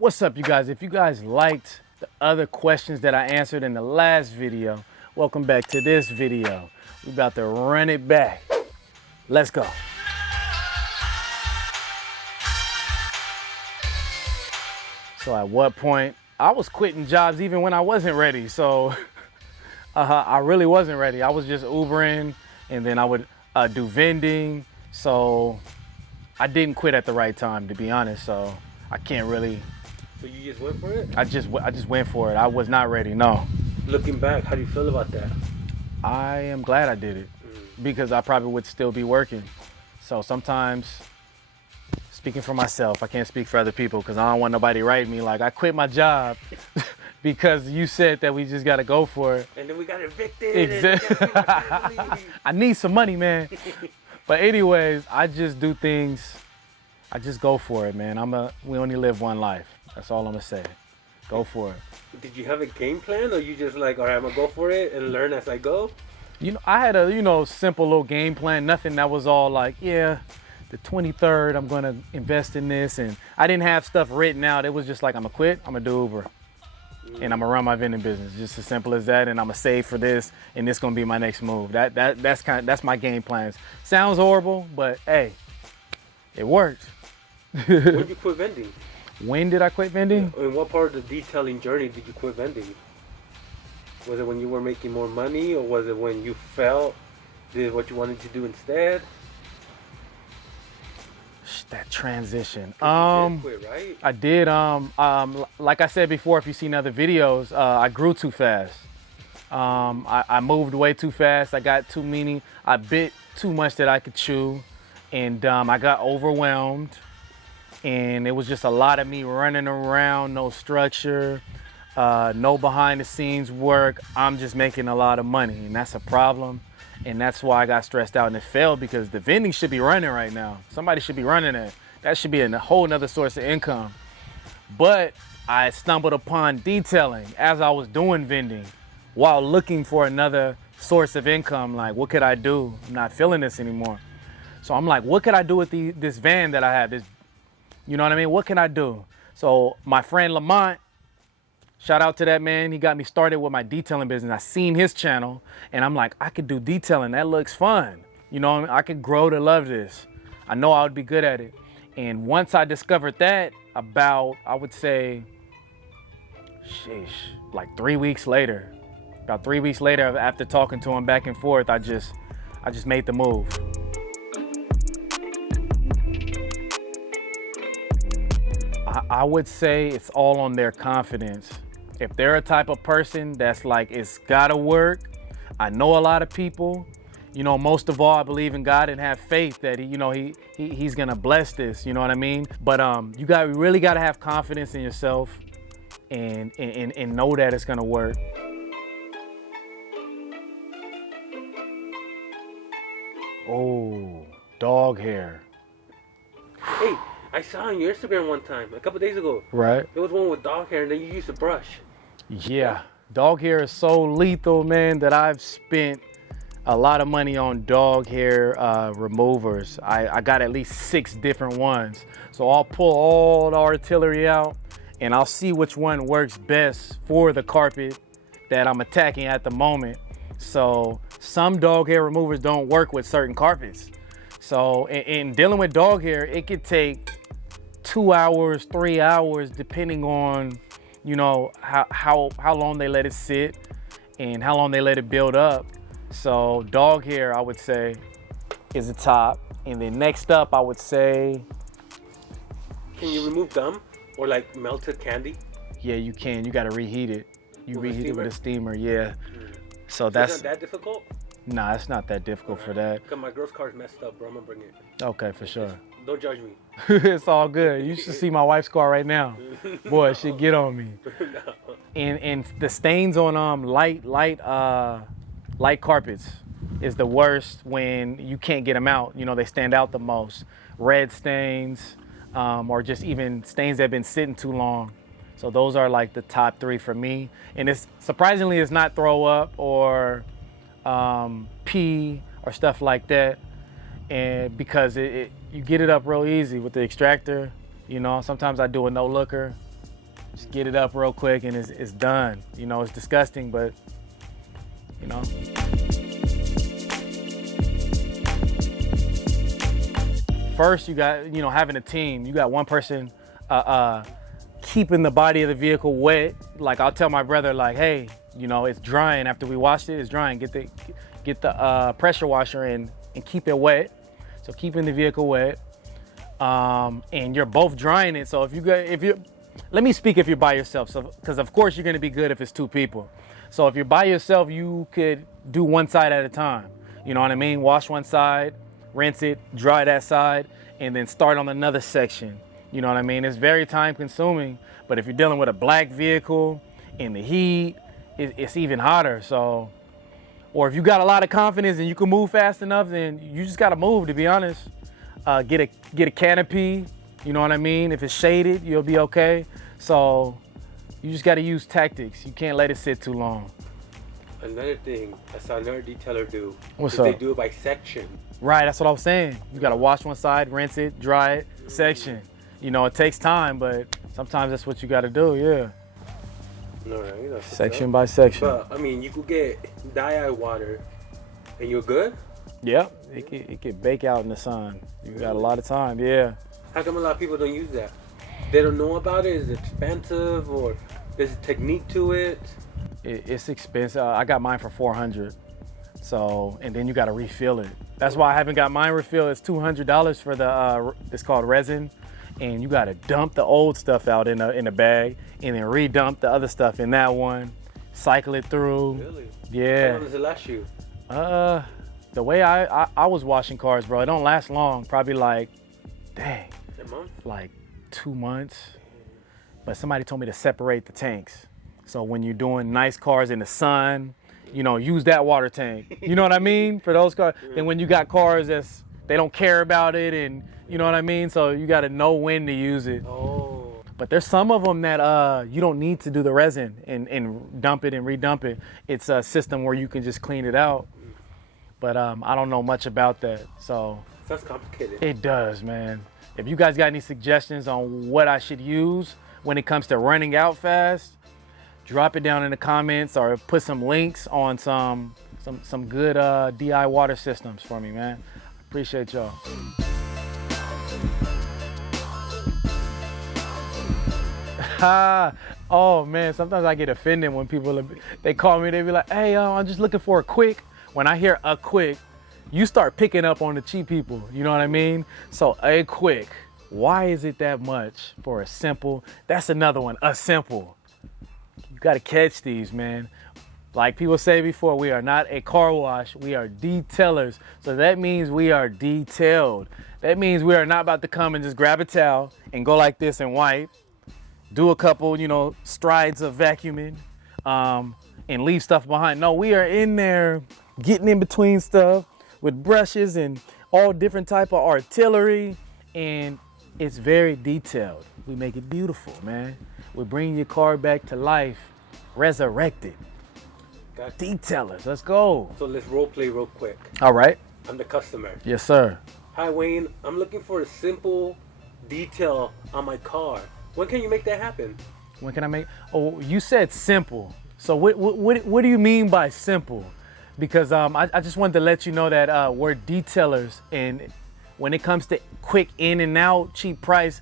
What's up, you guys? If you guys liked the other questions that I answered in the last video, welcome back to this video. We're about to run it back. Let's go. So at what point, I was quitting jobs even when I wasn't ready. So I really wasn't ready. I was just Ubering, and then I would do vending. So I didn't quit at the right time, to be honest. So I can't really. So you just went for it? I just went for it. I was not ready, no. Looking back, how do you feel about that? I am glad I did it because I probably would still be working. So sometimes, speaking for myself, I can't speak for other people because I don't want nobody writing me like I quit my job because you said that we just got to go for it. And then we got evicted. Exactly. I need some money, man. But anyways, I just do things. I just go for it, man. We only live one life. That's all I'm gonna say. Go for it. Did you have a game plan, or you just like, all right, I'm gonna go for it and learn as I go? You know, I had a simple little game plan. Nothing that was all like, yeah, the 23rd I'm gonna invest in this, and I didn't have stuff written out. It was just like, I'm gonna quit, I'm gonna do Uber, and I'm gonna run my vending business. Just as simple as that. And I'm gonna save for this, and this gonna be my next move. That's my game plans. Sounds horrible, but hey, it worked. When did you quit vending? When did I quit vending? In what part of the detailing journey did you quit vending? Was it when you were making more money, or was it when you felt did what you wanted to do instead? That transition. You did quit, right? I did. Like I said before, if you've seen other videos, I grew too fast. I moved way too fast. I got too many. I bit too much that I could chew, and I got overwhelmed. And it was just a lot of me running around, no structure, no behind the scenes work. I'm just making a lot of money, and that's a problem. And that's why I got stressed out, and it failed because the vending should be running right now. Somebody should be running it. That should be a whole nother source of income. But I stumbled upon detailing as I was doing vending while looking for another source of income. Like, what could I do? I'm not feeling this anymore. So I'm like, what could I do with this van that I have? You know what I mean? What can I do? So my friend Lamont, shout out to that man. He got me started with my detailing business. I seen his channel, and I'm like, I could do detailing. That looks fun. You know what I mean? I could grow to love this. I know I would be good at it. And once I discovered that, about, I would say, like 3 weeks later, about 3 weeks later, after talking to him back and forth, I just made the move. I would say it's all on their confidence. If they're a type of person that's like, it's gotta work. I know a lot of people, most of all, I believe in God and have faith that he's gonna bless this, you know what I mean? But you really gotta have confidence in yourself and know that it's gonna work. Oh, dog hair. Hey, I saw on your Instagram one time, a couple days ago. Right. There was one with dog hair, and then you used a brush. Yeah, dog hair is so lethal, man, that I've spent a lot of money on dog hair removers. I got at least 6 different ones. So I'll pull all the artillery out, and I'll see which one works best for the carpet that I'm attacking at the moment. So some dog hair removers don't work with certain carpets. So in dealing with dog hair, it could take 2 hours, 3 hours, depending on, how long they let it sit and how long they let it build up. So dog hair, I would say, is the top. And then next up, I would say. Can you remove gum or like melted candy? Yeah, you can. You got to reheat it. You reheat it with a steamer, yeah. So that's not that difficult? Nah, it's not that difficult for that. Cause my girl's car's messed up, bro. I'm gonna bring it. Okay, for sure. Don't judge me. It's all good. You should see my wife's car right now. Boy, she get on me. No. And the stains on light carpets is the worst when you can't get them out. They stand out the most. Red stains, or just even stains that have been sitting too long. So those are like the top 3 for me. And it's surprisingly, it's not throw up or pee or stuff like that, and because you get it up real easy with the extractor. Sometimes I do a no looker, Just get it up real quick and it's done. You know, it's disgusting, but you know. First, you got, you know, having a team. You got one person keeping the body of the vehicle wet. Like I'll tell my brother, like, hey, you know, it's drying after we washed it. It's drying. Get the pressure washer in and keep it wet. So keeping the vehicle wet, and you're both drying it. So let me speak if you're by yourself. So because of course you're gonna be good if it's two people. So if you're by yourself, you could do one side at a time. You know what I mean? Wash one side, rinse it, dry that side, and then start on another section. You know what I mean? It's very time consuming, but if you're dealing with a black vehicle in the heat, it's even hotter. So, or if you got a lot of confidence and you can move fast enough, then you just gotta move, to be honest. Get a canopy, you know what I mean? If it's shaded, you'll be okay. So you just gotta use tactics. You can't let it sit too long. Another thing I saw another detailer do What's is up? they do it by section. Right, that's what I was saying. You gotta wash one side, rinse it, dry it, section. You know, it takes time, but sometimes that's what you gotta do, yeah. All right, that's Section by section. But I mean, you could get dye water, and you're good. Yep, it could bake out in the sun. You got a lot of time, yeah. How come a lot of people don't use that? They don't know about it. Is it expensive, or there's a technique to it? It's expensive. I got mine for $400. So, and then you got to refill it. That's why I haven't got mine refilled. It's $200 for the, it's called resin. And you got to dump the old stuff out in a bag and then redump the other stuff in that one. Cycle it through. Really? Yeah. How long does it last you? The way I was washing cars, bro, it don't last long. Probably like, dang. A month? Like 2 months. But somebody told me to separate the tanks. So when you're doing nice cars in the sun, you know, use that water tank. You know what I mean? For those cars. Then when you got cars they don't care about it, and you know what I mean? So you got to know when to use it. Oh. But there's some of them that you don't need to do the resin and dump it and redump it. It's a system where you can just clean it out. But I don't know much about that. So Sounds complicated. it does, man. If you guys got any suggestions on what I should use when it comes to running out fast, drop it down in the comments or put some links on some good DI water systems for me, man. Appreciate y'all. Oh man, sometimes I get offended when people, they call me, they be like, hey, I'm just looking for a quick. When I hear a quick, you start picking up on the cheap people, you know what I mean? So a quick, why is it that much for a simple? That's another one, a simple. You gotta catch these, man. Like people say before, we are not a car wash, we are detailers. So that means we are detailed. That means we are not about to come and just grab a towel and go like this and wipe, do a couple, you know, strides of vacuuming, and leave stuff behind. No, we are in there getting in between stuff with brushes and all different type of artillery, and it's very detailed. We make it beautiful, man. We bring your car back to life, resurrected. Gotcha. Detailers, let's go. So let's role play real quick. All right. I'm the customer. Yes, sir. Hi Wayne, I'm looking for a simple detail on my car. When can you make that happen? When can I make? Oh, you said simple. So what do you mean by simple? Because I just wanted to let you know that we're detailers, and when it comes to quick in and out, cheap price,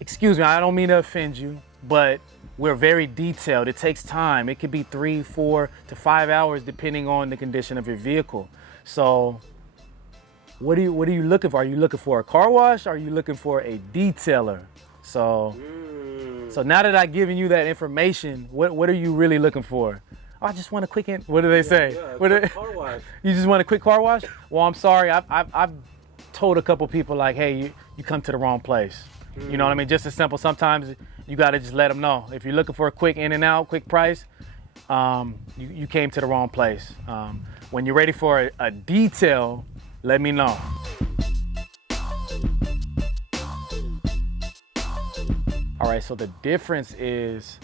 excuse me, I don't mean to offend you, but we're very detailed. It takes time. It could be 3, 4 to 5 hours depending on the condition of your vehicle. So what are you looking for? Are you looking for a car wash? Or are you looking for a detailer? So now that I've given you that information, what are you really looking for? Oh, I just want a quick what do they say? Car wash. You just want a quick car wash? Well, I'm sorry. I've told a couple people like, hey, you come to the wrong place. You know what I mean? Just as simple. Sometimes you got to just let them know. If you're looking for a quick in and out, quick price, you came to the wrong place. When you're ready for a detail, let me know. All right, so the difference is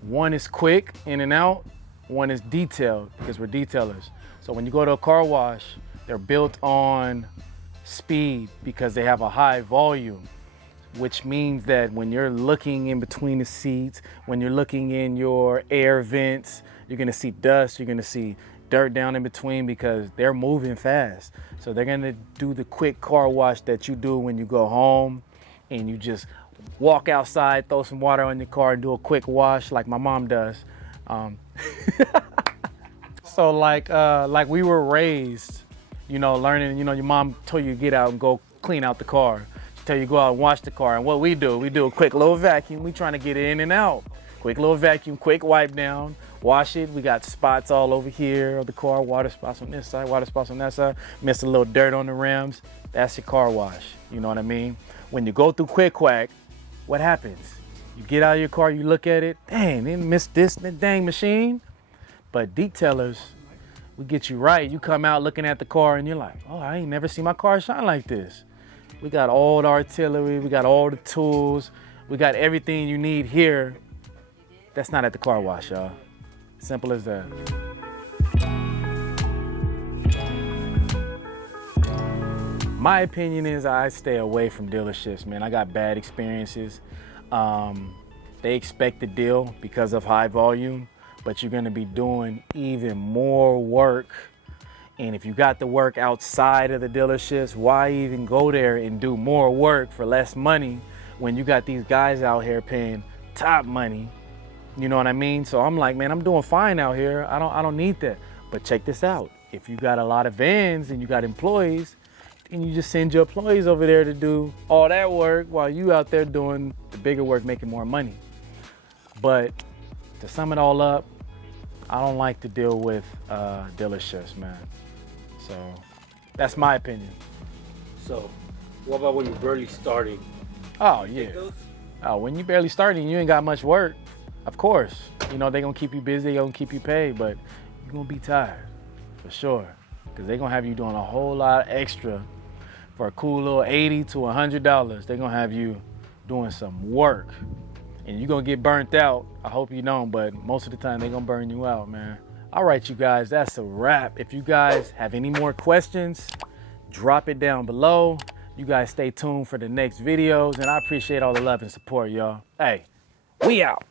one is quick in and out, one is detailed because we're detailers. So when you go to a car wash, they're built on speed because they have a high volume. which means that when you're looking in between the seats, when you're looking in your air vents, you're gonna see dust, you're gonna see dirt down in between because they're moving fast. So they're gonna do the quick car wash that you do when you go home and you just walk outside, throw some water on your car and do a quick wash like my mom does. So like we were raised, you know, learning, you know, your mom told you to get out and go clean out the car. She tell you to go out and wash the car. And what we do a quick little vacuum. We trying to get it in and out. Quick little vacuum, quick wipe down, wash it. We got spots all over here of the car, water spots on this side, water spots on that side. Missed a little dirt on the rims. That's your car wash. You know what I mean? When you go through Quick Quack, what happens? You get out of your car, you look at it, dang, they missed this dang machine. But detailers, we get you right. You come out looking at the car and you're like, oh, I ain't never seen my car shine like this. We got all the artillery, we got all the tools, we got everything you need here. That's not at the car wash, y'all. Simple as that. My opinion is I stay away from dealerships, man. I got bad experiences. They expect the deal because of high volume, but you're gonna be doing even more work. And if you got the work outside of the dealerships, why even go there and do more work for less money when you got these guys out here paying top money? You know what I mean? So I'm like, man, I'm doing fine out here. I don't need that. But check this out. If you got a lot of vans and you got employees, and you just send your employees over there to do all that work while you out there doing the bigger work, making more money. But to sum it all up, I don't like to deal with dealerships, man. So that's my opinion. So what about when you're barely starting? Oh, yeah. Oh, when you're barely starting, you ain't got much work. Of course, you know, they're gonna keep you busy, they're gonna keep you paid, but you're gonna be tired, for sure. Because they're gonna have you doing a whole lot extra for a cool little $80 to $100. They're gonna have you doing some work. And you're gonna get burnt out. I hope you don't, but most of the time they're gonna burn you out, man. All right, you guys, that's a wrap. If you guys have any more questions, drop it down below. You guys stay tuned for the next videos, and I appreciate all the love and support, y'all. Hey, we out.